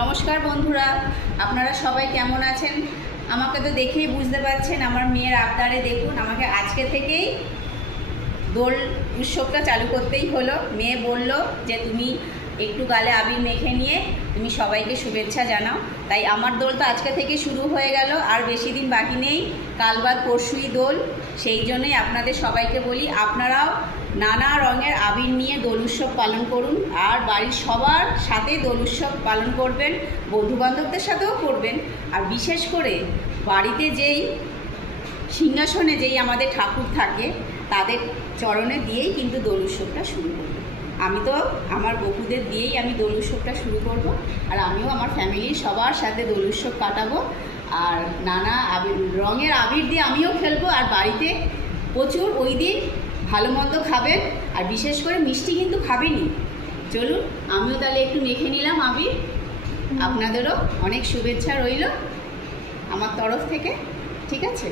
নমস্কার বন্ধুরা, আপনারা সবাই কেমন আছেন? আমাকে তো দেখেই বুঝতে পারছেন আমার মেয়ের আবদারে। দেখুন, আমাকে আজকে থেকেই দোল উৎসবটা চালু করতেই হলো। মেয়ে বলল যে তুমি একটু গালে আবির মেখে নিয়ে তুমি সবাইকে শুভেচ্ছা জানাও। তাই আমার দোল তো আজকে থেকে শুরু হয়ে গেল, আর বেশি দিন বাকি নেই, কাল বাদ পরশুই দোল। সেই জন্যই আপনাদের সবাইকে বলি, আপনারাও নানা রঙের আবির নিয়ে দোল উৎসব পালন করুন, আর বাড়ির সবার সাথে দোল উৎসব পালন করবেন, বন্ধুবান্ধবদের সাথেও করবেন। আর বিশেষ করে বাড়িতে যেই সিংহাসনে যেই আমাদের ঠাকুর থাকে তাদের চরণে দিয়েই কিন্তু দোল উৎসবটা শুরু করব। আমি তো আমার বকুদের দিয়েই আমি দোল উৎসবটা শুরু করব, আর আমিও আমার ফ্যামিলির সবার সাথে দোল উৎসব কাটাবো। আর নানা আবির রঙের আবির দিয়ে আমিও খেলবো, আর বাড়িতে প্রচুর ওই দিন ভালো মন্দ খাবেন, আর বিশেষ করে মিষ্টি কিন্তু খাবেনই। চলুন, আমিও তাহলে একটু মেখে নিলাম আবির। আপনাদেরও অনেক শুভেচ্ছা রইল আমার তরফ থেকে, ঠিক আছে?